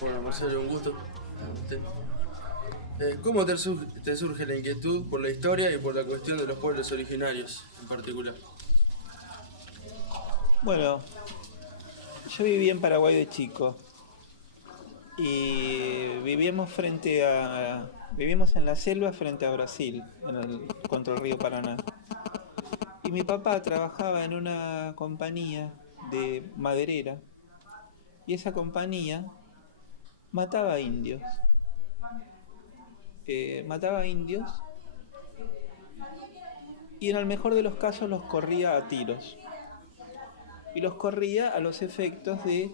Bueno, Marcelo, un gusto. Usted. ¿Cómo te surge la inquietud por la historia y por la cuestión de los pueblos originarios en particular? Bueno, yo viví en Paraguay de chico y vivimos en la selva frente a Brasil, contra el río Paraná. Y mi papá trabajaba en una compañía de maderera y esa compañía mataba indios. Mataba indios y en el mejor de los casos los corría a tiros. Y los corría a los efectos de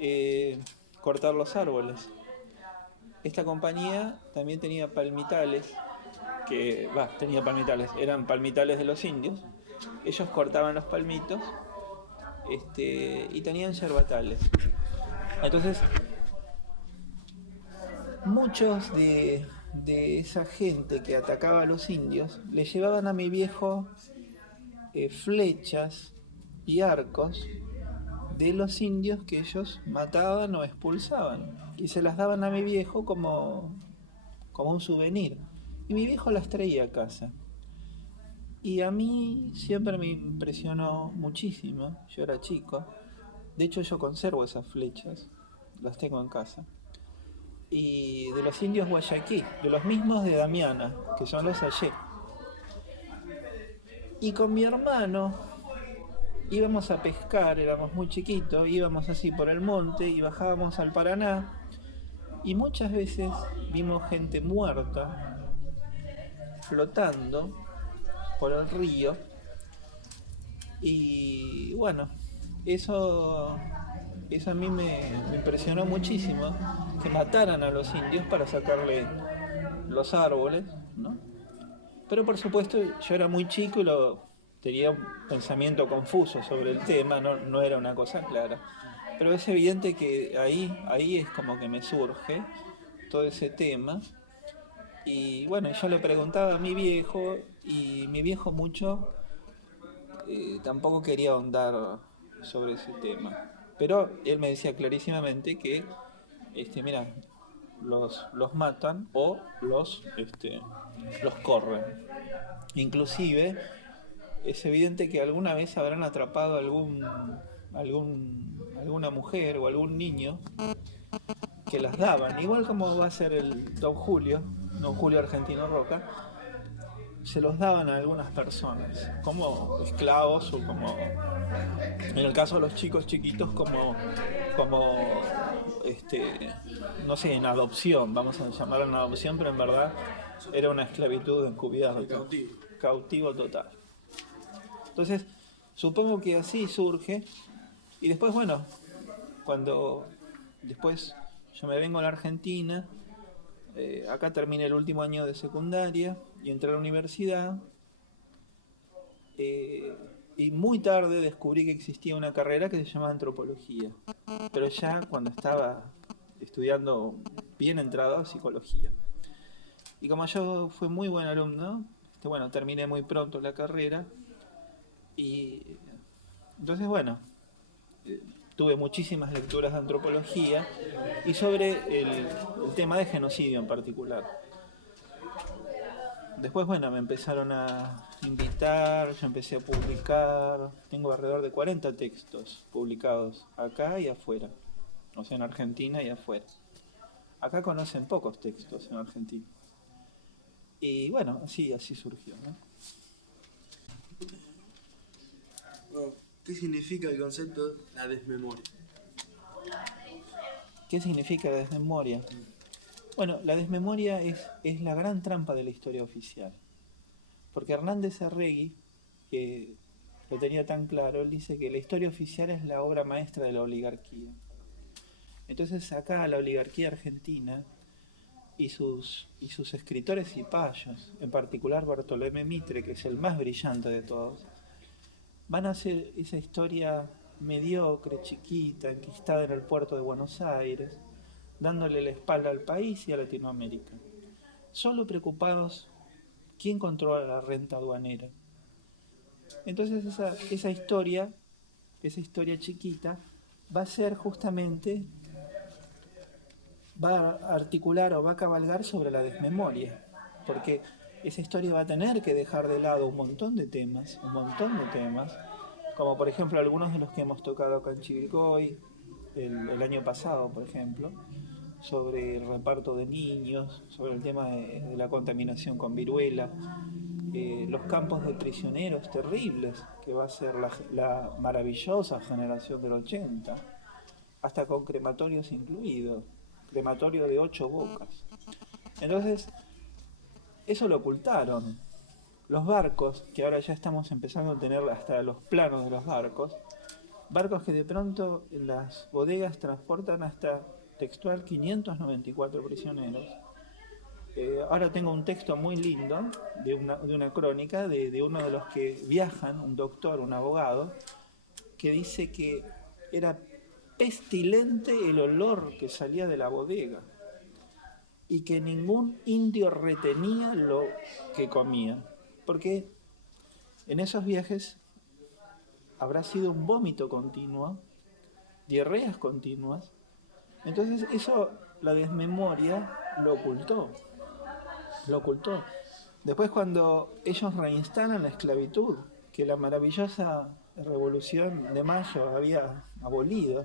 eh, cortar los árboles. Esta compañía también tenía palmitales, tenía palmitales, eran palmitales de los indios. Ellos cortaban los palmitos y tenían yerbatales. Entonces, muchos de esa gente que atacaba a los indios le llevaban a mi viejo flechas y arcos de los indios que ellos mataban o expulsaban. Y se las daban a mi viejo como un souvenir. Y mi viejo las traía a casa. Y a mí siempre me impresionó muchísimo, yo era chico. De hecho yo conservo esas flechas, las tengo en casa. Y de los indios guayaquí, de los mismos de Damiana, que son los Ayé. Y con mi hermano íbamos a pescar, éramos muy chiquitos, íbamos así por el monte y bajábamos al Paraná. Y muchas veces vimos gente muerta flotando por el río. Y bueno, eso, eso a mí me impresionó muchísimo, que mataran a los indios para sacarle los árboles, ¿no? Pero por supuesto yo era muy chico y tenía un pensamiento confuso sobre el tema, no era una cosa clara. Pero es evidente que ahí es como que me surge todo ese tema. Y bueno, yo le preguntaba a mi viejo y mi viejo mucho tampoco quería ahondar sobre ese tema. Pero él me decía clarísimamente que, mira, los matan o los corren. Inclusive es evidente que alguna vez habrán atrapado alguna mujer o algún niño que las daban, igual como va a ser el Don Julio Argentino Roca, se los daban a algunas personas, como esclavos o como, en el caso de los chicos chiquitos, como no sé, en adopción, vamos a llamarlo en adopción, pero en verdad era una esclavitud El encubierta, cautivo. cautivo total. Entonces, supongo que así surge, y después, bueno, cuando después yo me vengo a la Argentina, acá terminé el último año de secundaria y entré a la universidad, eh, y muy tarde descubrí que existía una carrera que se llama antropología, pero ya cuando estaba estudiando bien entrado a psicología. Y como yo fui muy buen alumno, bueno, terminé muy pronto la carrera y entonces, bueno, eh, tuve muchísimas lecturas de antropología y sobre el tema de genocidio en particular. Después, bueno, me empezaron a invitar, yo empecé a publicar, tengo alrededor de 40 textos publicados acá y afuera, o sea, en Argentina y afuera. Acá conocen pocos textos en Argentina. Y bueno, así surgió, ¿no? Bueno, ¿qué significa el concepto de la desmemoria? ¿Qué significa la desmemoria? Bueno, la desmemoria es la gran trampa de la historia oficial. Porque Hernández Arregui, que lo tenía tan claro, él dice que la historia oficial es la obra maestra de la oligarquía. Entonces acá la oligarquía argentina y sus escritores y payos, en particular Bartolomé Mitre, que es el más brillante de todos, van a hacer esa historia mediocre, chiquita, enquistada en el puerto de Buenos Aires, dándole la espalda al país y a Latinoamérica. Solo preocupados quién controla la renta aduanera. Entonces esa historia chiquita, va a ser justamente va a articular o va a cabalgar sobre la desmemoria, porque esa historia va a tener que dejar de lado un montón de temas, como por ejemplo algunos de los que hemos tocado acá en Chivilcoy el año pasado, por ejemplo, sobre el reparto de niños, sobre el tema de la contaminación con viruela, los campos de prisioneros terribles que va a ser la maravillosa generación del 80, hasta con crematorios incluidos, crematorio de 8 bocas. Entonces, eso lo ocultaron. Los barcos, que ahora ya estamos empezando a tener hasta los planos de los barcos, barcos que de pronto en las bodegas transportan hasta textual 594 prisioneros. Ahora tengo un texto muy lindo de una crónica de uno de los que viajan, un doctor, un abogado, que dice que era pestilente el olor que salía de la bodega y que ningún indio retenía lo que comía, porque en esos viajes habrá sido un vómito continuo, diarreas continuas. Entonces eso, la desmemoria lo ocultó. Después, cuando ellos reinstalan la esclavitud, que la maravillosa Revolución de Mayo había abolido,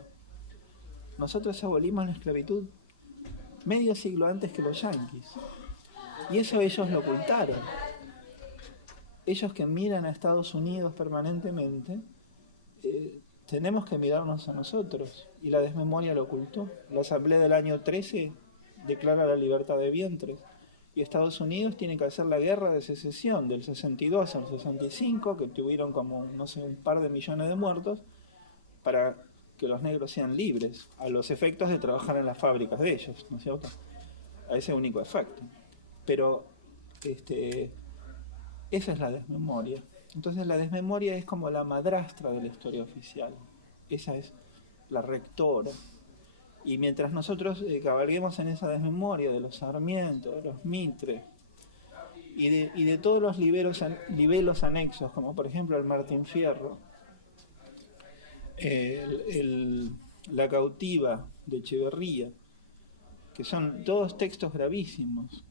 nosotros abolimos la esclavitud medio siglo antes que los yanquis. Y eso ellos lo ocultaron. Ellos que miran a Estados Unidos permanentemente, tenemos que mirarnos a nosotros. Y la desmemoria lo ocultó. La Asamblea del año 13 declara la libertad de vientres. Y Estados Unidos tiene que hacer la guerra de secesión del 62 al 65, que tuvieron como, no sé, un par de millones de muertos, para que los negros sean libres, a los efectos de trabajar en las fábricas de ellos, ¿no es cierto? A ese único efecto. Pero esa es la desmemoria. Entonces la desmemoria es como la madrastra de la historia oficial. Esa es la rectora. Y mientras nosotros cabalguemos en esa desmemoria de los Sarmiento, de los Mitre, y de todos los libelos anexos, como por ejemplo el Martín Fierro, la cautiva de Echeverría, que son todos textos gravísimos.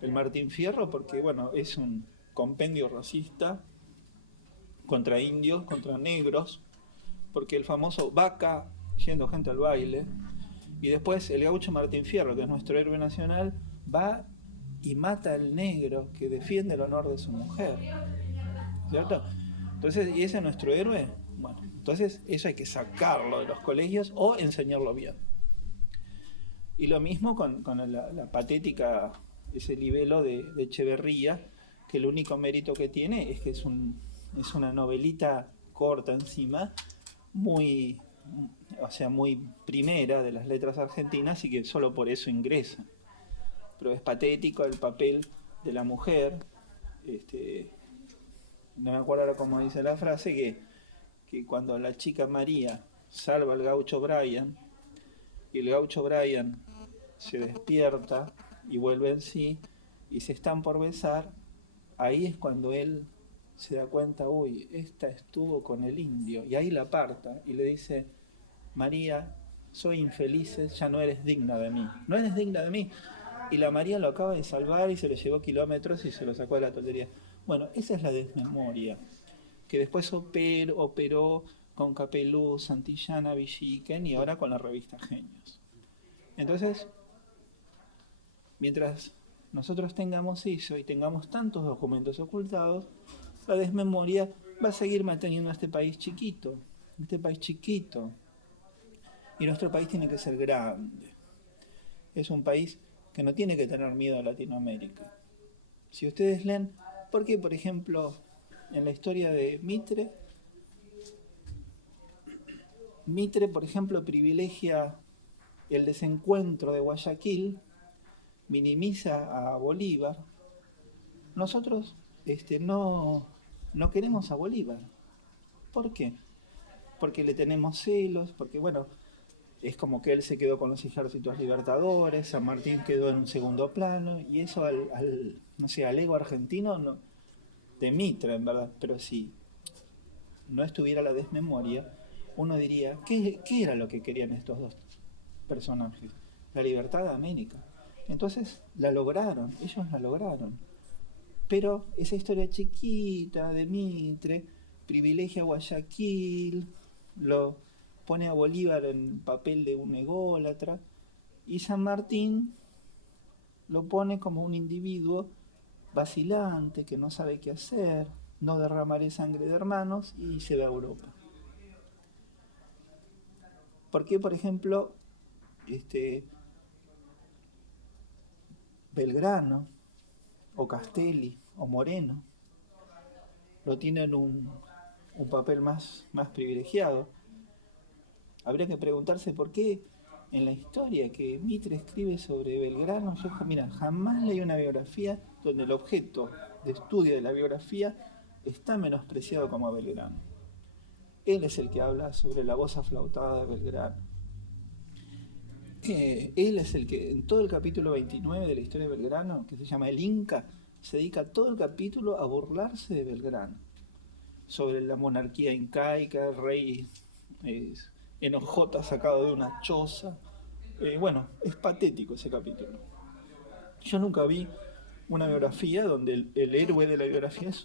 El Martín Fierro porque, bueno, es un compendio racista contra indios, contra negros, porque el famoso vaca yendo gente al baile, y después el gaucho Martín Fierro, que es nuestro héroe nacional, va y mata al negro que defiende el honor de su mujer, ¿cierto? Entonces, ¿y ese es nuestro héroe? Bueno, entonces eso hay que sacarlo de los colegios o enseñarlo bien. Y lo mismo con la patética, ese libelo de Echeverría, que el único mérito que tiene es que es una novelita corta encima, muy primera de las letras argentinas, y que solo por eso ingresa. Pero es patético el papel de la mujer, no me acuerdo ahora cómo dice la frase, que cuando la chica María salva al gaucho Brian, y el gaucho Brian se despierta y vuelve en sí, y se están por besar, ahí es cuando él se da cuenta, uy, esta estuvo con el indio, y ahí la aparta y le dice: María, soy infeliz, ya no eres digna de mí, no eres digna de mí. Y la María lo acaba de salvar y se lo llevó kilómetros y se lo sacó de la toldería. Bueno, esa es la desmemoria, que después operó con Capelú, Santillana, Villiquen y ahora con la revista Genios. Entonces, mientras nosotros tengamos eso y tengamos tantos documentos ocultados, la desmemoria va a seguir manteniendo a este país chiquito. Y nuestro país tiene que ser grande. Es un país que no tiene que tener miedo a Latinoamérica. Si ustedes leen, ¿por qué, por ejemplo, en la historia de Mitre, por ejemplo, privilegia el desencuentro de Guayaquil, minimiza a Bolívar? Nosotros no queremos a Bolívar. ¿Por qué? Porque le tenemos celos, porque bueno, es como que él se quedó con los ejércitos libertadores, San Martín quedó en un segundo plano, y eso al ego argentino no, de Mitre, en verdad. Pero si no estuviera la desmemoria, uno diría, ¿qué era lo que querían estos dos personajes? la libertad de América. Entonces ellos la lograron. Pero esa historia chiquita de Mitre privilegia a Guayaquil, lo pone a Bolívar en papel de un ególatra, y San Martín lo pone como un individuo vacilante, que no sabe qué hacer, no derramaré sangre de hermanos, y se va a Europa. ¿Por qué, por ejemplo, Belgrano, o Castelli, o Moreno, lo tienen un papel más privilegiado? Habría que preguntarse por qué en la historia que Mitre escribe sobre Belgrano, mira, jamás leí una biografía donde el objeto de estudio de la biografía está menospreciado como a Belgrano. Él es el que habla sobre la voz aflautada de Belgrano. Él es el que en todo el capítulo 29 de la historia de Belgrano, que se llama El Inca, se dedica todo el capítulo a burlarse de Belgrano, sobre la monarquía incaica, el rey enojota sacado de una choza. Bueno, es patético ese capítulo. Yo nunca vi una biografía donde el héroe de la biografía es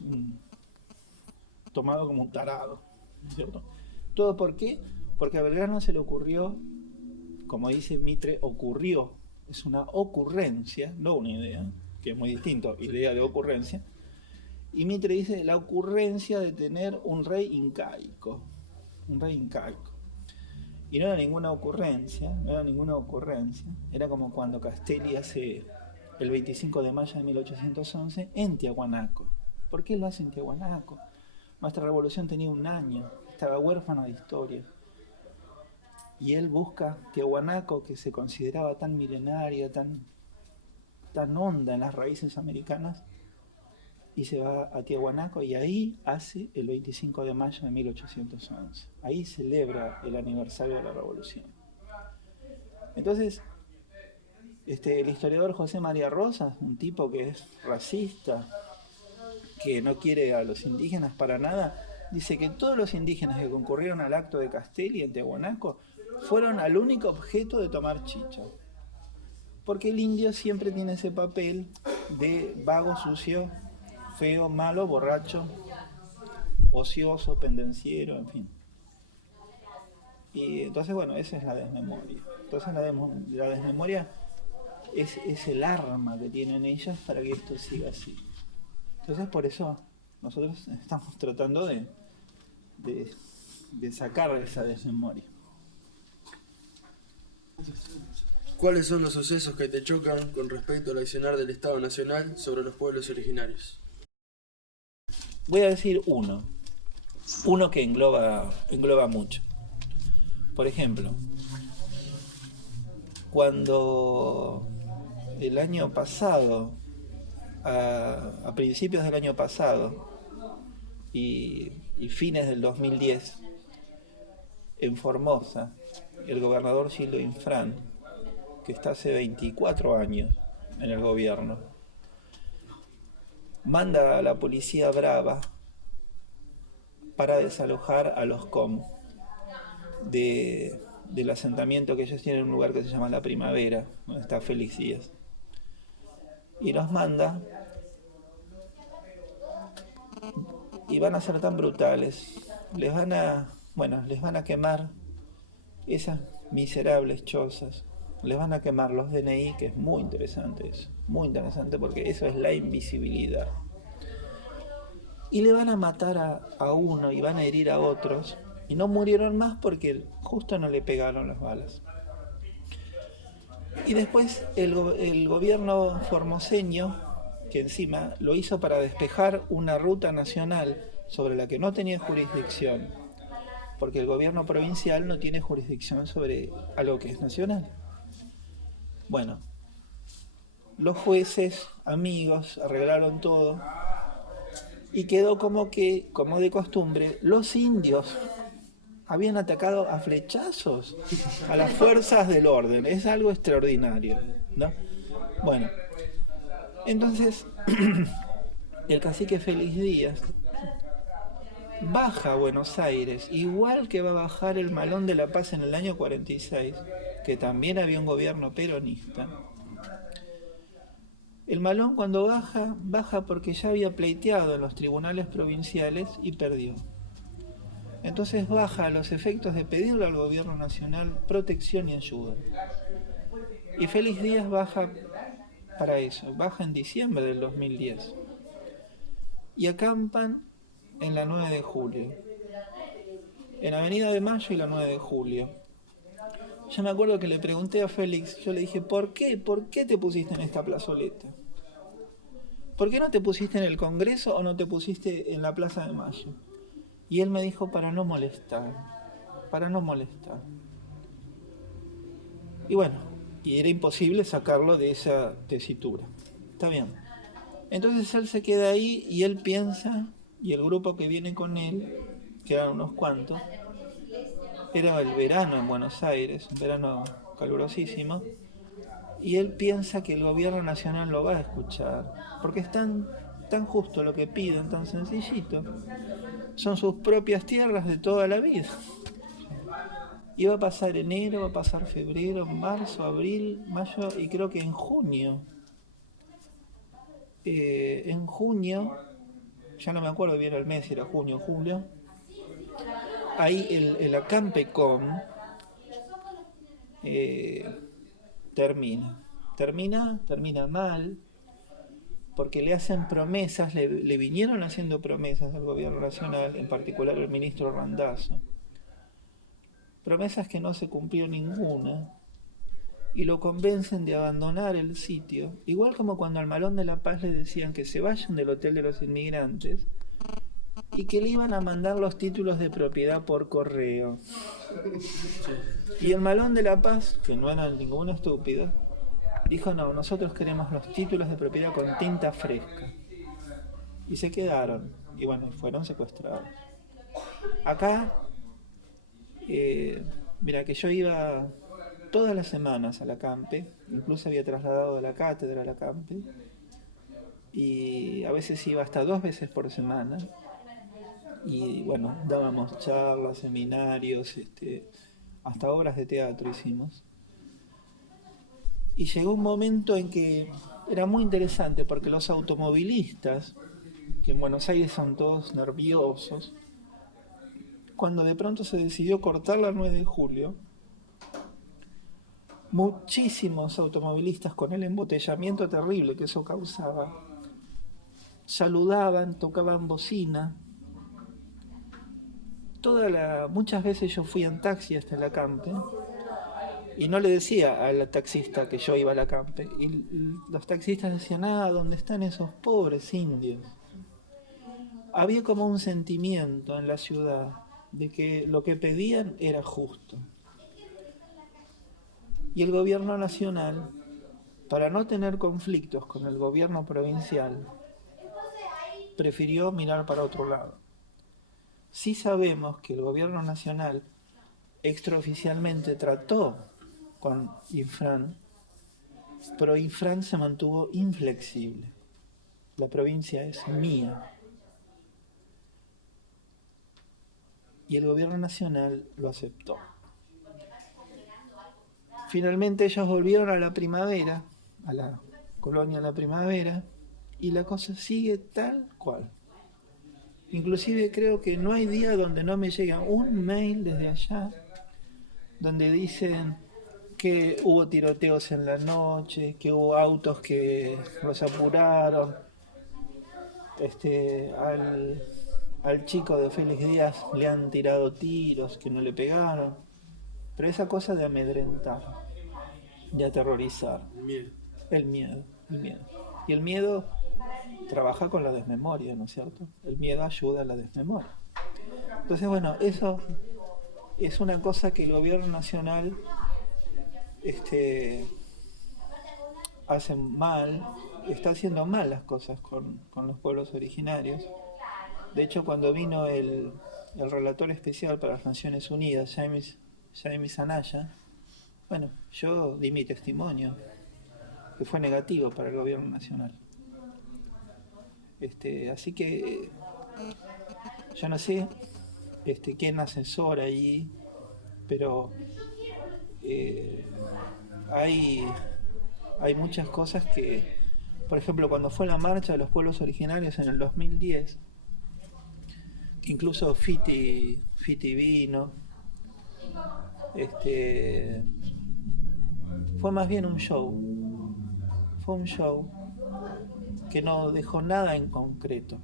tomado como un tarado, ¿cierto? ¿Todo por qué? Porque a Belgrano se le ocurrió, como dice Mitre, ocurrió. Es una ocurrencia, no una idea, que es muy distinto, idea de ocurrencia. Y Mitre dice la ocurrencia de tener un rey incaico. Un rey incaico. Y no era ninguna ocurrencia, era como cuando Castelli hace el 25 de mayo de 1811 en Tiahuanaco. ¿Por qué lo hace en Tiahuanaco? Nuestra revolución tenía un año, estaba huérfano de historia. Y él busca Tiahuanaco, que se consideraba tan milenaria, tan honda en las raíces americanas, y se va a Tiahuanaco y ahí hace el 25 de mayo de 1811. Ahí celebra el aniversario de la revolución. Entonces, el historiador José María Rosas, un tipo que es racista, que no quiere a los indígenas para nada, dice que todos los indígenas que concurrieron al acto de Castelli en Tiahuanaco fueron al único objeto de tomar chicha. Porque el indio siempre tiene ese papel de vago, sucio, feo, malo, borracho, ocioso, pendenciero, en fin. Y entonces, bueno, esa es la desmemoria. Entonces la desmemoria es el arma que tienen ellas para que esto siga así. Entonces por eso nosotros estamos tratando de sacar esa desmemoria. ¿Cuáles son los sucesos que te chocan con respecto al accionar del Estado Nacional sobre los pueblos originarios? Voy a decir uno que engloba mucho. Por ejemplo, cuando el año pasado, a principios del año pasado y fines del 2010, en Formosa, el gobernador Gildo Infran, que está hace 24 años en el gobierno, manda a la policía brava para desalojar a los COM del asentamiento que ellos tienen en un lugar que se llama La Primavera, donde está Félix Díaz. Y los manda, y van a ser tan brutales, les van a quemar esas miserables chozas, les van a quemar los DNI, que es muy interesante eso, muy interesante porque eso es la invisibilidad. Y le van a matar a uno y van a herir a otros, y no murieron más porque justo no le pegaron las balas. Y después el gobierno formoseño, que encima lo hizo para despejar una ruta nacional sobre la que no tenía jurisdicción, porque el gobierno provincial no tiene jurisdicción sobre algo que es nacional. Bueno, los jueces, amigos, arreglaron todo y quedó como de costumbre, los indios habían atacado a flechazos a las fuerzas del orden. Es algo extraordinario, ¿no? Bueno, entonces el cacique Félix Díaz baja a Buenos Aires, igual que va a bajar el Malón de la Paz en el año 46, que también había un gobierno peronista. El Malón cuando baja porque ya había pleiteado en los tribunales provinciales y perdió. Entonces baja a los efectos de pedirle al gobierno nacional protección y ayuda. Y Félix Díaz baja para eso, baja en diciembre del 2010. Y acampan en la 9 de julio, en Avenida de Mayo y la 9 de julio. Yo me acuerdo que le pregunté a Félix, yo le dije, ¿por qué te pusiste en esta plazoleta? ¿Por qué no te pusiste en el Congreso o no te pusiste en la Plaza de Mayo? Y él me dijo, para no molestar. Y bueno, y era imposible sacarlo de esa tesitura. Está bien. Entonces él se queda ahí y él piensa, y el grupo que viene con él, que eran unos cuantos, era el verano en Buenos Aires, un verano calurosísimo, y él piensa que el gobierno nacional lo va a escuchar, porque es tan justo lo que piden, tan sencillito. Son sus propias tierras de toda la vida. Y va a pasar enero, va a pasar febrero, marzo, abril, mayo y creo que en junio. En junio, ya no me acuerdo bien el mes, si era junio o julio, ahí el Acampecom termina mal, porque le hacen promesas, le vinieron haciendo promesas al gobierno nacional, en particular el ministro Randazzo, promesas que no se cumplió ninguna, y lo convencen de abandonar el sitio, igual como cuando al Malón de la Paz le decían que se vayan del Hotel de los Inmigrantes y que le iban a mandar los títulos de propiedad por correo. Y el Malón de la Paz, que no era ningún estúpido, dijo, no, nosotros queremos los títulos de propiedad con tinta fresca. Y se quedaron, y bueno, fueron secuestrados. Acá, mira que yo iba todas las semanas a la Campe, incluso había trasladado a la cátedra a la Campe, y a veces iba hasta 2 veces por semana, y bueno, dábamos charlas, seminarios, hasta obras de teatro hicimos. Y llegó un momento en que era muy interesante porque los automovilistas, que en Buenos Aires son todos nerviosos, cuando de pronto se decidió cortar la 9 de julio, muchísimos automovilistas con el embotellamiento terrible que eso causaba, saludaban, tocaban bocina. Muchas veces yo fui en taxi hasta la Campe y no le decía al taxista que yo iba a la Campe, y los taxistas decían, ¿dónde están esos pobres indios? Había como un sentimiento en la ciudad de que lo que pedían era justo. Y el gobierno nacional, para no tener conflictos con el gobierno provincial, prefirió mirar para otro lado. Sí sabemos que el gobierno nacional extraoficialmente trató con Infran, pero Infran se mantuvo inflexible. La provincia es mía. Y el gobierno nacional lo aceptó. Finalmente ellos volvieron a la Primavera, a la colonia La Primavera, y la cosa sigue tal cual. Inclusive creo que no hay día donde no me llega un mail desde allá, donde dicen que hubo tiroteos en la noche, que hubo autos que los apuraron, al chico de Félix Díaz le han tirado tiros que no le pegaron, pero esa cosa de amedrentar, de aterrorizar, el miedo. Y el miedo trabaja con la desmemoria, ¿no es cierto? El miedo ayuda a la desmemoria. Entonces, bueno, eso es una cosa que el gobierno nacional hace mal, está haciendo mal las cosas con los pueblos originarios. De hecho, cuando vino el relator especial para las Naciones Unidas, James Anaya, bueno, yo di mi testimonio, que fue negativo para el gobierno nacional. Así que yo no sé quién asesora allí, pero hay, hay muchas cosas que, por ejemplo, cuando fue la marcha de los pueblos originarios en el 2010, que incluso Fiti vino, fue más bien un show. Fue un show que no dejó nada en concreto.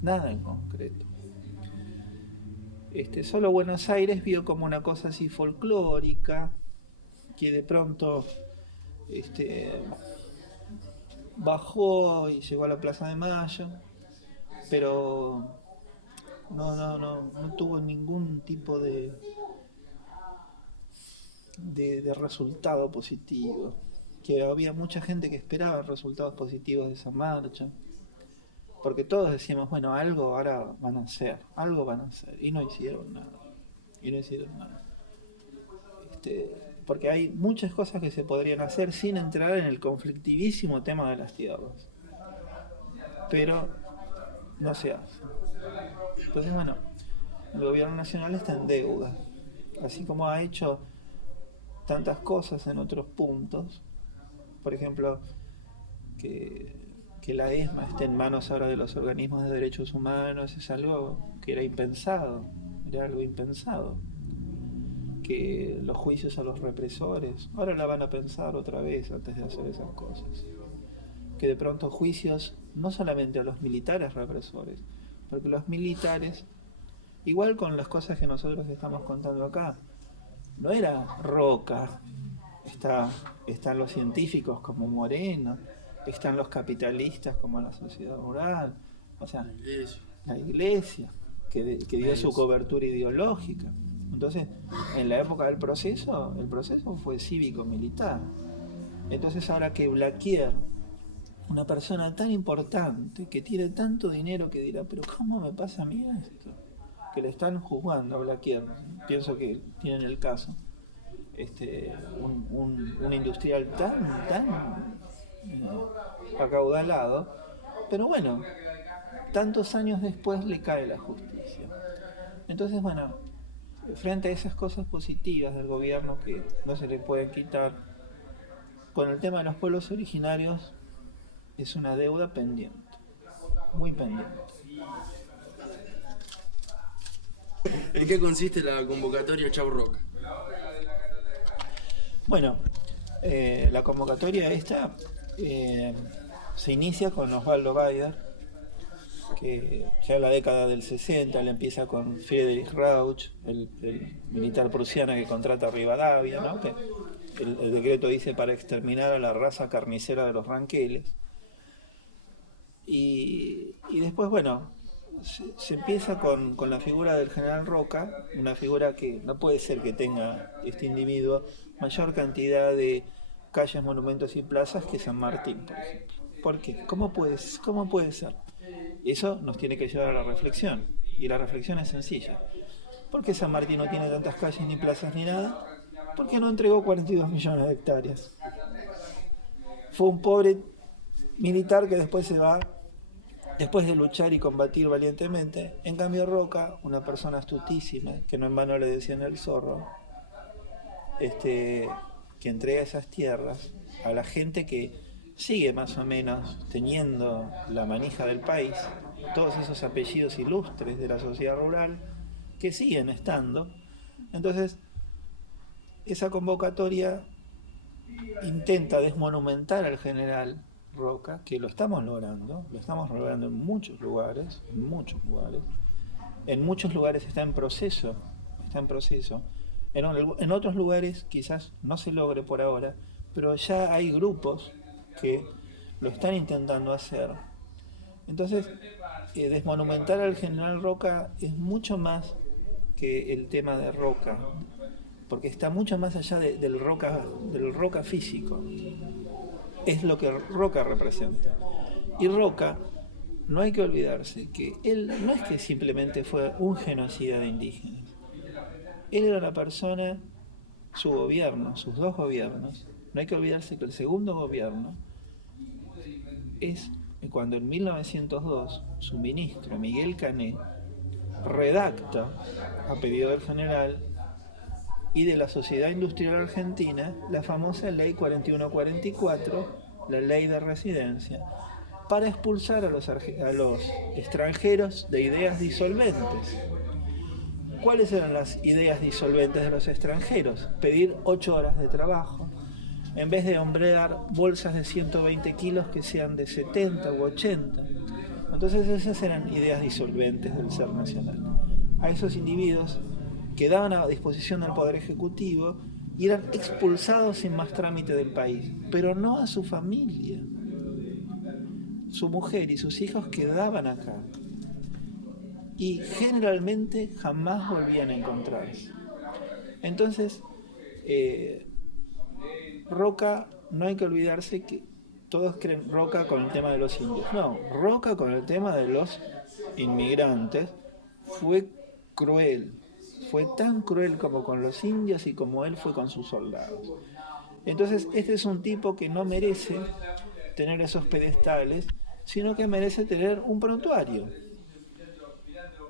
Nada en concreto. Solo Buenos Aires vio como una cosa así folclórica, que de pronto bajó y llegó a la Plaza de Mayo, pero no tuvo ningún tipo de resultado positivo. Que había mucha gente que esperaba resultados positivos de esa marcha, porque todos decíamos, bueno, algo ahora van a hacer, algo van a hacer, y no hicieron nada, y no hicieron nada. Porque hay muchas cosas que se podrían hacer sin entrar en el conflictivísimo tema de las tierras, pero no se hace. Entonces, bueno, el gobierno nacional está en deuda, así como ha hecho tantas cosas en otros puntos. Por ejemplo, que la ESMA esté en manos ahora de los organismos de derechos humanos es algo que era impensado, era algo impensado. Que los juicios a los represores, ahora la van a pensar otra vez antes de hacer esas cosas. Que de pronto juicios no solamente a los militares represores, porque los militares, igual con las cosas que nosotros estamos contando acá, no era Roca, están los científicos como Moreno, están los capitalistas como la sociedad rural, o sea, la iglesia, que dio su cobertura ideológica. Entonces, en la época del proceso, el proceso fue cívico-militar. Entonces ahora que Blaquier, una persona tan importante, que tiene tanto dinero, que dirá, pero ¿cómo me pasa a mí esto? Que le están juzgando a Blaquier, pienso que tienen el caso. Un industrial tan acaudalado, pero bueno, tantos años después le cae la justicia. Entonces, bueno, frente a esas cosas positivas del gobierno que no se le pueden quitar, con el tema de los pueblos originarios es una deuda pendiente, muy pendiente. ¿En qué consiste la convocatoria Chau Roca? Bueno, la convocatoria esta se inicia con Osvaldo Bayer, que ya en la década del 60 le empieza con Friedrich Rauch, el militar prusiano que contrata a Rivadavia, ¿no? Que el decreto dice para exterminar a la raza carnicera de los ranqueles. Y después, bueno, se empieza con la figura del general Roca, una figura que no puede ser que tenga este individuo mayor cantidad de calles, monumentos y plazas que San Martín, por ejemplo. ¿Por qué? ¿Cómo puede ser? Eso nos tiene que llevar a la reflexión, y la reflexión es sencilla. ¿Por qué San Martín no tiene tantas calles, ni plazas, ni nada? Porque no entregó 42 millones de hectáreas. Fue un pobre militar que después se va, después de luchar y combatir valientemente. En cambio Roca, una persona astutísima, que no en vano le decían el zorro, que entrega esas tierras a la gente que sigue más o menos teniendo la manija del país, todos esos apellidos ilustres de la sociedad rural que siguen estando. Entonces, esa convocatoria intenta desmonumentar al general Roca, que lo estamos logrando en muchos lugares, en muchos lugares está en proceso, en otros lugares quizás no se logre por ahora, pero ya hay grupos que lo están intentando hacer. Entonces, desmonumentar al general Roca es mucho más que el tema de Roca, porque está mucho más allá del Roca físico. Es lo que Roca representa. Y Roca, no hay que olvidarse que él no es que simplemente fue un genocida de indígenas. Él era la persona, su gobierno, sus dos gobiernos. No hay que olvidarse que el segundo gobierno es cuando en 1902 su ministro Miguel Cané redacta, a pedido del general, y de la sociedad industrial argentina la famosa ley 4144, la ley de residencia, para expulsar a los extranjeros de ideas disolventes. ¿Cuáles eran las ideas disolventes de los extranjeros? Pedir 8 horas de trabajo, en vez de hombrear bolsas de 120 kilos que sean de 70 u 80. Entonces esas eran ideas disolventes del ser nacional. A esos individuos quedaban a disposición del Poder Ejecutivo y eran expulsados sin más trámite del país, pero no a su familia. Su mujer y sus hijos quedaban acá y generalmente jamás volvían a encontrarse. Entonces, Roca, no hay que olvidarse que todos creen Roca con el tema de los indios. No, Roca con el tema de los inmigrantes fue cruel. Fue tan cruel como con los indios y como él fue con sus soldados. Entonces, este es un tipo que no merece tener esos pedestales, sino que merece tener un prontuario.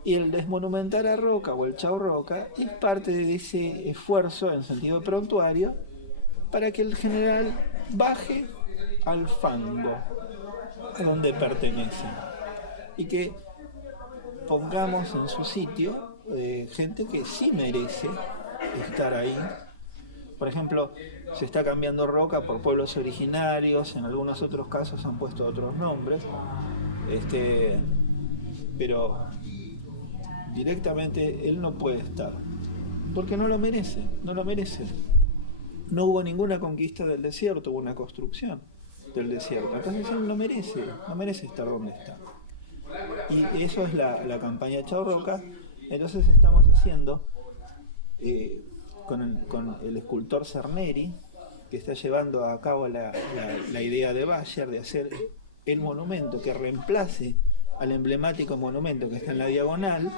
Y el desmonumentar a Roca o el Chau Roca es parte de ese esfuerzo en sentido prontuario para que el general baje al fango, a donde pertenece, y que pongamos en su sitio gente que sí merece estar ahí. Por ejemplo, se está cambiando Roca por pueblos originarios, en algunos otros casos han puesto otros nombres, pero directamente él no puede estar, porque no lo merece, no lo merece. No hubo ninguna conquista del desierto, hubo una construcción del desierto. Entonces él no merece estar donde está. Y eso es la campaña Chau Roca. Entonces estamos haciendo con el escultor Cerneri, que está llevando a cabo la idea de Bayer de hacer el monumento que reemplace al emblemático monumento que está en la diagonal,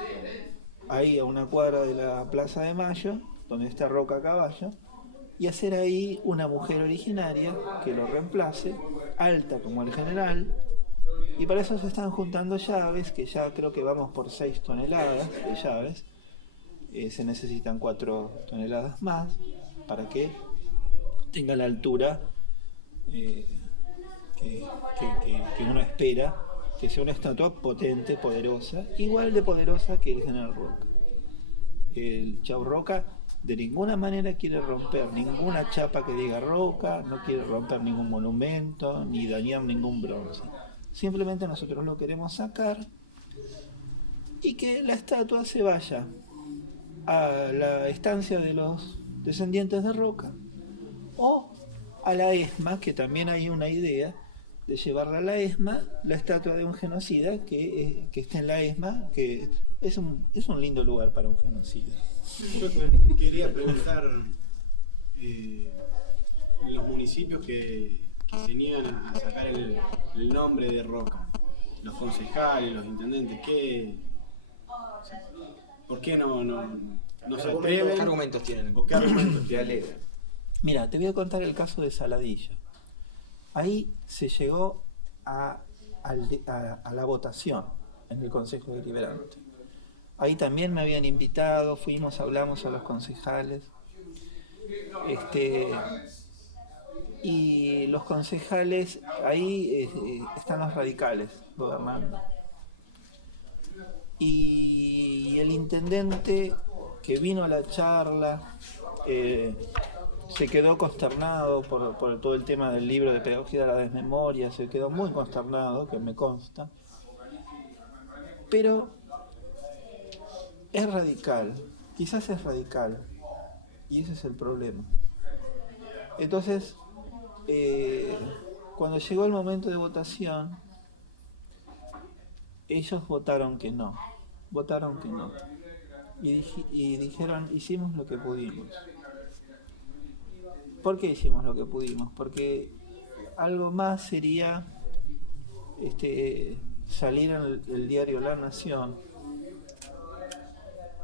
ahí a una cuadra de la Plaza de Mayo, donde está Roca a caballo, y hacer ahí una mujer originaria que lo reemplace, alta como el general, y para eso se están juntando llaves, que ya creo que vamos por 6 toneladas de llaves, se necesitan 4 toneladas más para que tenga la altura que uno espera, que sea una estatua potente, poderosa, igual de poderosa que el general Roca. El Chau Roca de ninguna manera quiere romper ninguna chapa que diga Roca, no quiere romper ningún monumento, ni dañar ningún bronce. Simplemente nosotros lo queremos sacar y que la estatua se vaya a la estancia de los descendientes de Roca o a la ESMA, que también hay una idea de llevarla a la ESMA, la estatua de un genocida que está en la ESMA, que es un lindo lugar para un genocida. Yo quería preguntar, los municipios que se niegan a sacar el nombre de Roca, los concejales, los intendentes, ¿por qué no se atreven? ¿Qué argumentos tienen? ¿O qué argumentos Te alegra. Mira, te voy a contar el caso de Saladillo. Ahí se llegó a la votación en el Consejo Deliberante. Ahí también me habían invitado, fuimos, hablamos a los concejales. Y los concejales, ahí están los radicales gobernando. Y el intendente que vino a la charla se quedó consternado por todo el tema del libro de pedagogía de la desmemoria, se quedó muy consternado, que me consta. Pero es radical, quizás es radical, y ese es el problema. Entonces, cuando llegó el momento de votación, ellos votaron que no, y dijeron, hicimos lo que pudimos. ¿Por qué hicimos lo que pudimos? Porque algo más sería salir en el diario La Nación,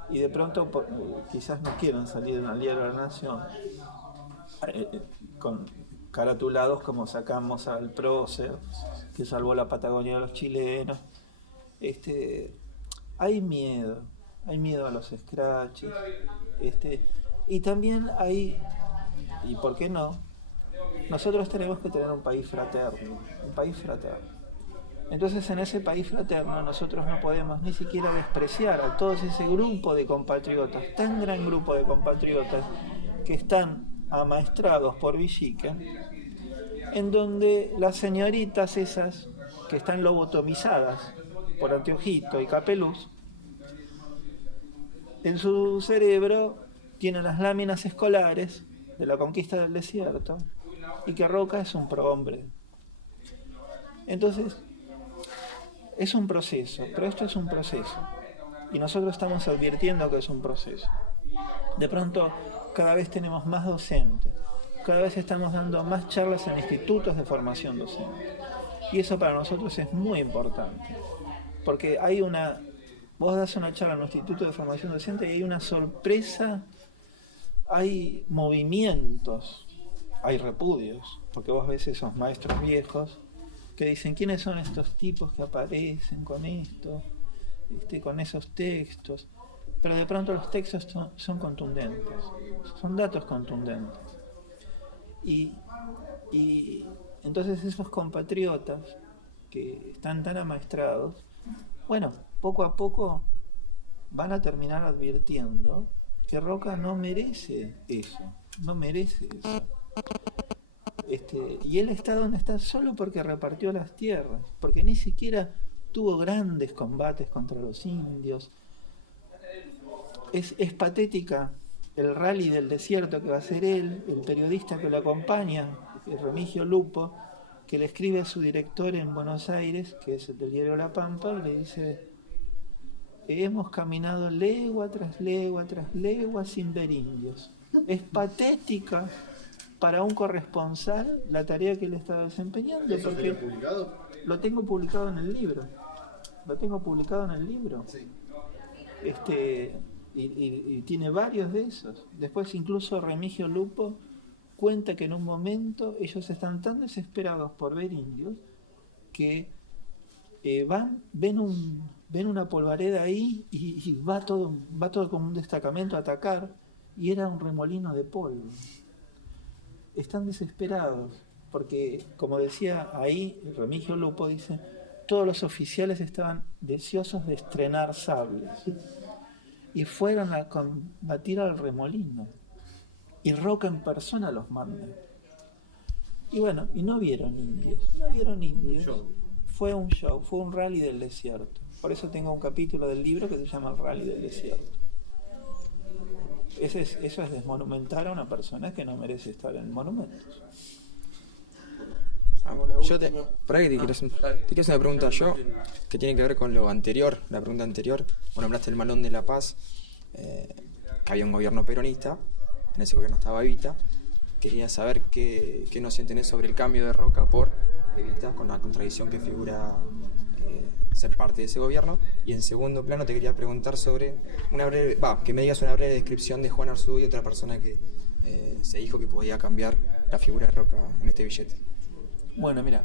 y de pronto quizás no quieran salir en el diario La Nación con caratulados como sacamos al prócer que salvó la Patagonia de los chilenos. Hay miedo a los scratches, Y también hay, y por qué no, nosotros tenemos que tener un país fraterno, un país fraterno. Entonces en ese país fraterno nosotros no podemos ni siquiera despreciar a todo ese grupo de compatriotas, tan gran grupo de compatriotas que están amaestrados por Villica, en donde las señoritas esas que están lobotomizadas por Anteojito y Capeluz, en su cerebro tienen las láminas escolares de la conquista del desierto y que Roca es un prohombre. Entonces, es un proceso, pero esto es un proceso. Y nosotros estamos advirtiendo que es un proceso. De pronto, cada vez tenemos más docentes, cada vez estamos dando más charlas en institutos de formación docente. Y eso para nosotros es muy importante, porque vos das una charla en un instituto de formación docente y hay una sorpresa, hay movimientos, hay repudios, porque vos ves esos maestros viejos que dicen, ¿quiénes son estos tipos que aparecen con esto, con esos textos? Pero de pronto los textos son contundentes, son datos contundentes. Y entonces esos compatriotas que están tan amaestrados, bueno, poco a poco van a terminar advirtiendo que Roca no merece eso, no merece eso. Y él está donde está solo porque repartió las tierras, porque ni siquiera tuvo grandes combates contra los indios. Es patética el rally del desierto que va a hacer él, el periodista que lo acompaña, el Remigio Lupo, que le escribe a su director en Buenos Aires, que es el del diario La Pampa, y le dice: hemos caminado legua tras legua tras legua sin ver indios. Es patética para un corresponsal la tarea que él está desempeñando. ¿Eso porque está publicado? Lo tengo publicado en el libro. Lo tengo publicado en el libro. Sí. Y tiene varios de esos. Después incluso Remigio Lupo cuenta que en un momento ellos están tan desesperados por ver indios que ven una polvareda ahí y va todo como un destacamento a atacar, y era un remolino de polvo. Están desesperados porque, como decía ahí Remigio Lupo, dice, todos los oficiales estaban deseosos de estrenar sables y fueron a combatir al remolino, y Roca en persona los manda. Y bueno, y no vieron indios. Fue un show, fue un rally del desierto. Por eso tengo un capítulo del libro que se llama El Rally del Desierto. Eso es desmonumentar a una persona que no merece estar en monumentos. Por ahí te quiero hacer una pregunta yo, que tiene que ver con lo anterior, la pregunta anterior. Bueno, hablaste del Malón de la Paz, que había un gobierno peronista, en ese gobierno estaba Evita. Quería saber qué nos tenés sobre el cambio de Roca por Evita, con la contradicción que figura ser parte de ese gobierno. Y en segundo plano te quería preguntar sobre que me digas una breve descripción de Juan Arzúa, otra persona que se dijo que podía cambiar la figura de Roca en este billete. Bueno, mira,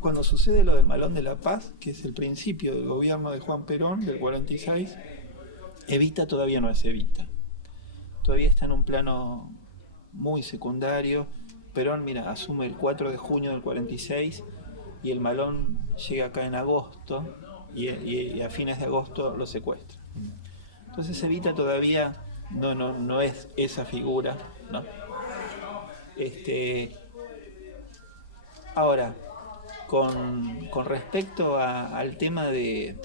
cuando sucede lo del Malón de la Paz, que es el principio del gobierno de Juan Perón, del 46, Evita todavía no es Evita. Todavía está en un plano muy secundario. Perón, mira, asume el 4 de junio del 46 y el Malón llega acá en agosto y a fines de agosto lo secuestra. Entonces Evita todavía no es esa figura, ¿no? Ahora, con respecto al tema de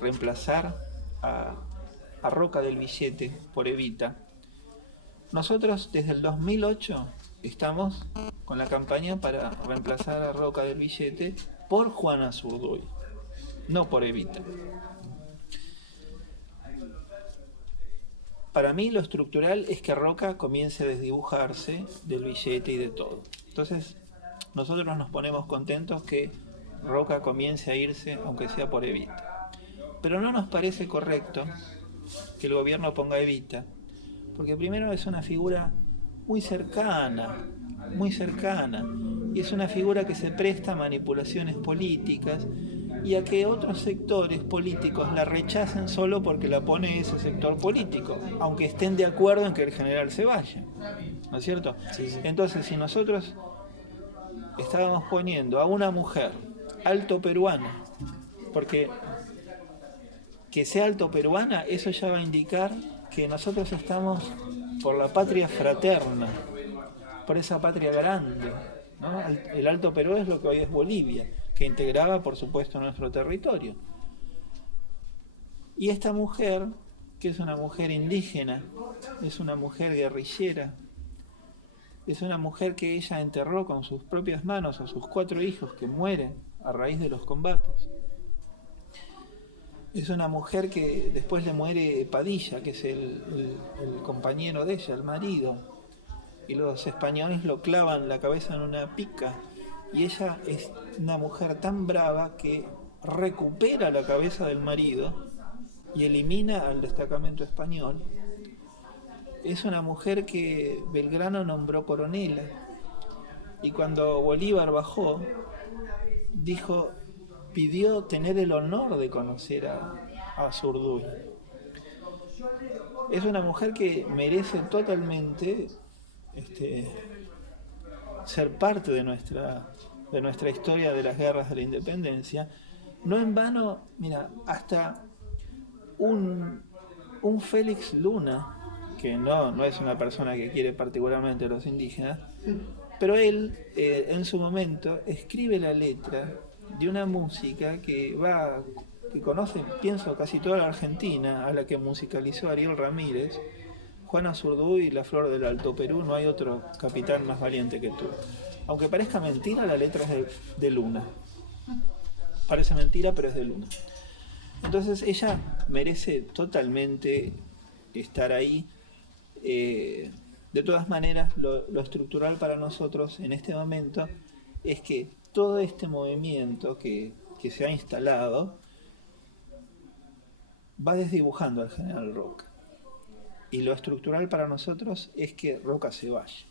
reemplazar a Roca del billete por Evita, nosotros desde el 2008 estamos con la campaña para reemplazar a Roca del billete por Juan Azurduy, no por Evita. Para mí lo estructural es que Roca comience a desdibujarse del billete y de todo. Entonces, nosotros nos ponemos contentos que Roca comience a irse, aunque sea por Evita. Pero no nos parece correcto que el gobierno ponga a Evita, porque primero es una figura muy cercana, y es una figura que se presta a manipulaciones políticas y a que otros sectores políticos la rechacen solo porque la pone ese sector político, aunque estén de acuerdo en que el general se vaya, ¿no es cierto? Sí, sí. Entonces, si nosotros estábamos poniendo a una mujer alto peruana, porque que sea alto peruana, eso ya va a indicar que nosotros estamos por la patria fraterna, por esa patria grande, ¿no? El Alto Perú es lo que hoy es Bolivia, que integraba, por supuesto, nuestro territorio. Y esta mujer, que es una mujer indígena, es una mujer guerrillera, es una mujer que ella enterró con sus propias manos a sus 4 hijos que mueren a raíz de los combates. Es una mujer que después le muere Padilla, que es el compañero de ella, el marido, y los españoles lo clavan la cabeza en una pica, y ella es una mujer tan brava que recupera la cabeza del marido y elimina al destacamento español. Es una mujer que Belgrano nombró coronela, y cuando Bolívar bajó, pidió tener el honor de conocer a Zurduy. Es una mujer que merece totalmente ser parte de nuestra historia de las guerras de la independencia. No en vano, mira, hasta un Félix Luna, que no es una persona que quiere particularmente a los indígenas, pero él en su momento escribe la letra de una música que conoce, pienso, casi toda la Argentina, a la que musicalizó Ariel Ramírez, Juana Zurduy y La Flor del Alto Perú, no hay otro capitán más valiente que tú. Aunque parezca mentira, la letra es de Luna. Parece mentira, pero es de Luna. Entonces ella merece totalmente estar ahí. De todas maneras, lo estructural para nosotros en este momento es que todo este movimiento que se ha instalado va desdibujando al general Roca. Y lo estructural para nosotros es que Roca se vaya.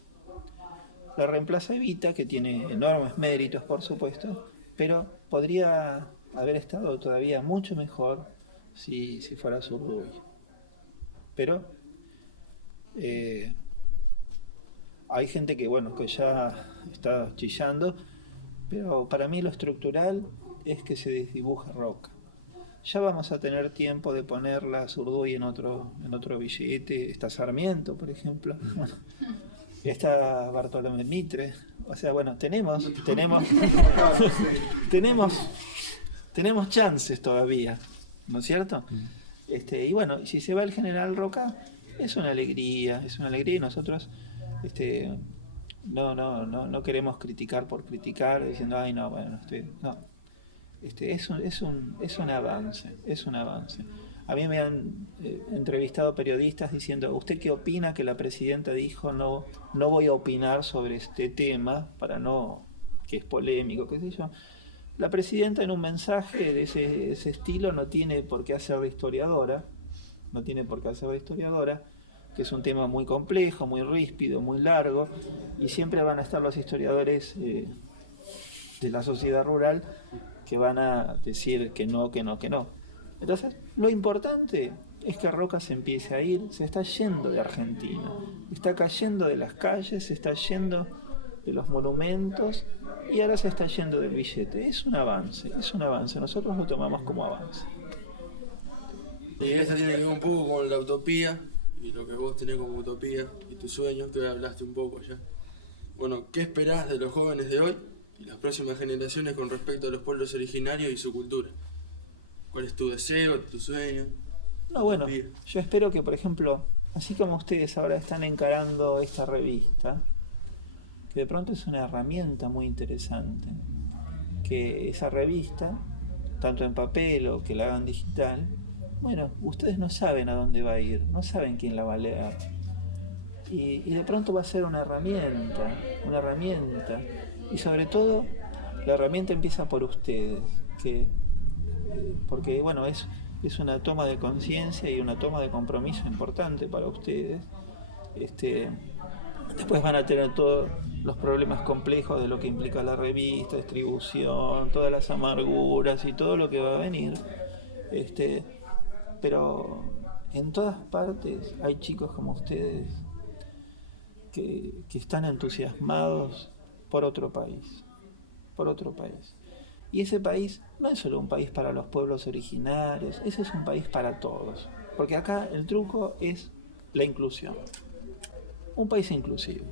La reemplaza Evita, que tiene enormes méritos, por supuesto, pero podría haber estado todavía mucho mejor si fuera Zurduy. Pero hay gente que ya está chillando, pero para mí lo estructural es que se desdibuje Roca. Ya vamos a tener tiempo de ponerla Zurduy en otro billete. Está Sarmiento, por ejemplo. Está Bartolomé Mitre. O sea, bueno, tenemos chances todavía, ¿no es cierto? Y bueno, si se va el general Roca, es una alegría, y nosotros no queremos criticar por criticar, diciendo, ay no, bueno, no. Es un avance. A mí me han entrevistado periodistas diciendo, ¿usted qué opina que la presidenta dijo no voy a opinar sobre este tema que es polémico, qué sé yo? La presidenta en un mensaje de ese estilo no tiene por qué hacer de historiadora, que es un tema muy complejo, muy ríspido, muy largo, y siempre van a estar los historiadores de la sociedad rural que van a decir que no. Entonces, lo importante es que Roca se empiece a ir, se está yendo de Argentina, está cayendo de las calles, se está yendo de los monumentos y ahora se está yendo del billete. Es un avance, nosotros lo tomamos como avance. Y esta tiene que ver un poco con la utopía y lo que vos tenés como utopía y tus sueños, que hablaste un poco ya. Bueno, ¿qué esperás de los jóvenes de hoy y las próximas generaciones con respecto a los pueblos originarios y su cultura? ¿Cuál es tu deseo, tu sueño? No, bueno, yo espero que, por ejemplo, así como ustedes ahora están encarando esta revista, que de pronto es una herramienta muy interesante, que esa revista, tanto en papel o que la hagan digital, bueno, ustedes no saben a dónde va a ir, no saben quién la va a leer. Y de pronto va a ser una herramienta, y sobre todo la herramienta empieza por ustedes, porque bueno, es una toma de conciencia y una toma de compromiso importante para ustedes, Después van a tener todos los problemas complejos de lo que implica la revista, distribución, todas las amarguras y todo lo que va a venir. Pero en todas partes hay chicos como ustedes que están entusiasmados por otro país. Y ese país no es solo un país para los pueblos originarios, ese es un país para todos. Porque acá el truco es la inclusión. Un país inclusivo.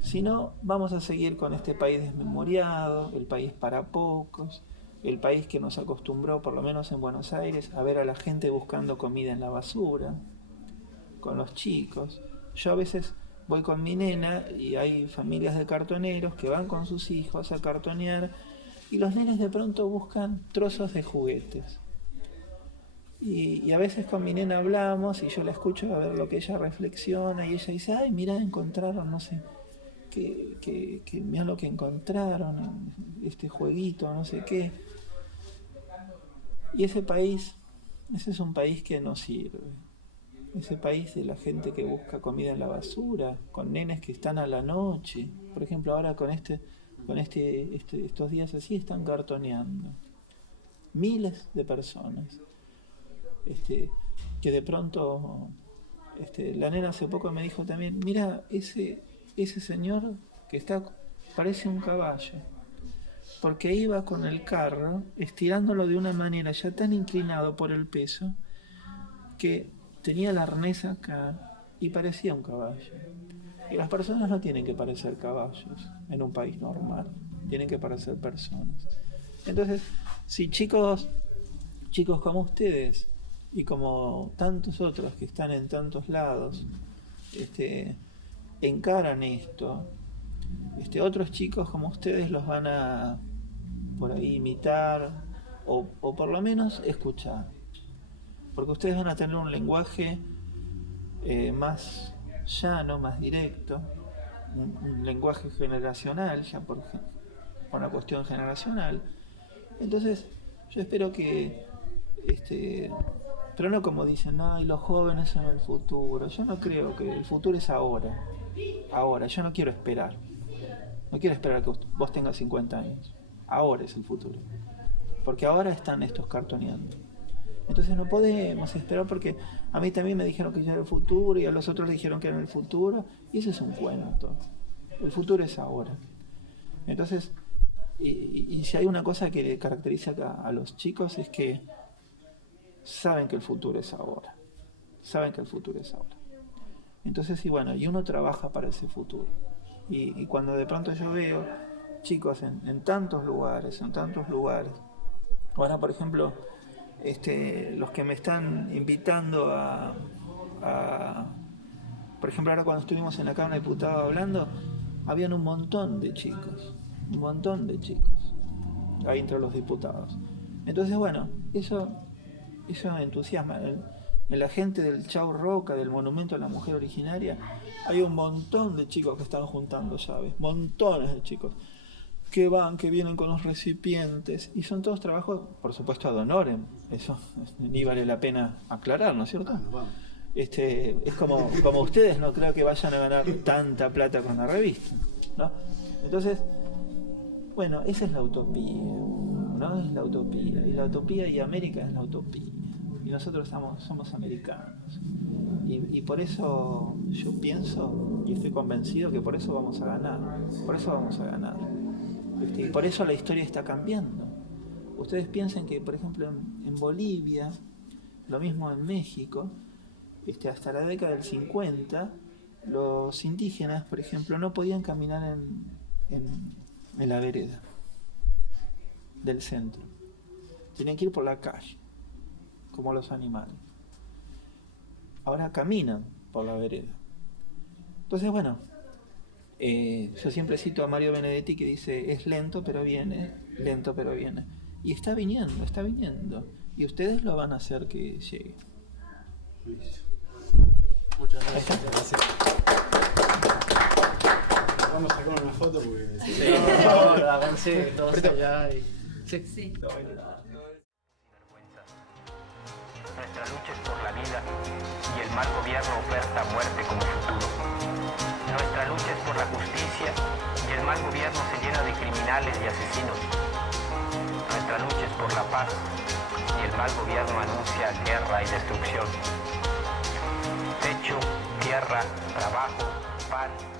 Si no, vamos a seguir con este país desmemoriado, el país para pocos, el país que nos acostumbró, por lo menos en Buenos Aires, a ver a la gente buscando comida en la basura, con los chicos. Yo a veces voy con mi nena y hay familias de cartoneros que van con sus hijos a cartonear y los nenes de pronto buscan trozos de juguetes. Y a veces con mi nena hablamos y yo la escucho a ver lo que ella reflexiona y ella dice, ay, mira, encontraron, no sé, que mira lo que encontraron, este jueguito, no sé qué. Y ese es un país que no sirve. Ese país de la gente que busca comida en la basura, con nenes que están a la noche. Por ejemplo, ahora con estos días así están cartoneando. Miles de personas. Que de pronto, la nena hace poco me dijo también, mira, ese señor que está, parece un caballo. Porque iba con el carro, estirándolo de una manera ya tan inclinado por el peso, que tenía el arnés acá y parecía un caballo. Y las personas no tienen que parecer caballos en un país normal, tienen que parecer personas. Entonces, si chicos como ustedes y como tantos otros que están en tantos lados, encaran esto, otros chicos como ustedes los van a por ahí imitar o por lo menos escuchar. Porque ustedes van a tener un lenguaje más llano, más directo, un lenguaje generacional, ya por una cuestión generacional. Entonces, yo espero que, pero no como dicen, ay, los jóvenes son el futuro. Yo no creo que el futuro es ahora. Ahora, yo no quiero esperar. No quiero esperar que vos tengas 50 años. Ahora es el futuro. Porque ahora están estos cartoneando. Entonces no podemos esperar porque a mí también me dijeron que ya era el futuro y a los otros le dijeron que era el futuro y eso es un cuento. El futuro es ahora. Entonces, y si hay una cosa que caracteriza a los chicos es que saben que el futuro es ahora. Saben que el futuro es ahora. Entonces, y bueno, y uno trabaja para ese futuro. Y cuando de pronto yo veo chicos en tantos lugares, ahora por ejemplo, los que me están invitando por ejemplo, ahora cuando estuvimos en la Cámara de Diputados hablando, habían un montón de chicos ahí entre los diputados. Entonces, bueno, eso entusiasma. En la gente del Chau Roca, del Monumento a la Mujer Originaria, hay un montón de chicos que están juntando llaves, montones de chicos que van, que vienen con los recipientes, y son todos trabajos, por supuesto, ad honorem, eso ni vale la pena aclarar, ¿no es cierto? Es como ustedes, no creo que vayan a ganar tanta plata con la revista, ¿no? Entonces, bueno, esa es la utopía, ¿no? Es la utopía, y la utopía y América es la utopía, y nosotros somos americanos, y por eso yo pienso, y estoy convencido que por eso vamos a ganar, y por eso la historia está cambiando. Ustedes piensen que, por ejemplo, en Bolivia, lo mismo en México, hasta la década del 50, los indígenas, por ejemplo, no podían caminar en la vereda del centro. Tenían que ir por la calle, como los animales. Ahora caminan por la vereda. Entonces, bueno, yo siempre cito a Mario Benedetti que dice, es lento pero viene. Y está viniendo. Y ustedes lo van a hacer que llegue. Muchas gracias. Vamos a sacar una foto porque... Sí, por favor, avancé todos allá y... Sí. Nuestra lucha es por la vida y el mal gobierno oferta muerte como futuro. la justicia y el mal gobierno se llena de criminales y asesinos. Nuestra lucha es por la paz y el mal gobierno anuncia guerra y destrucción. Techo, tierra, trabajo, pan.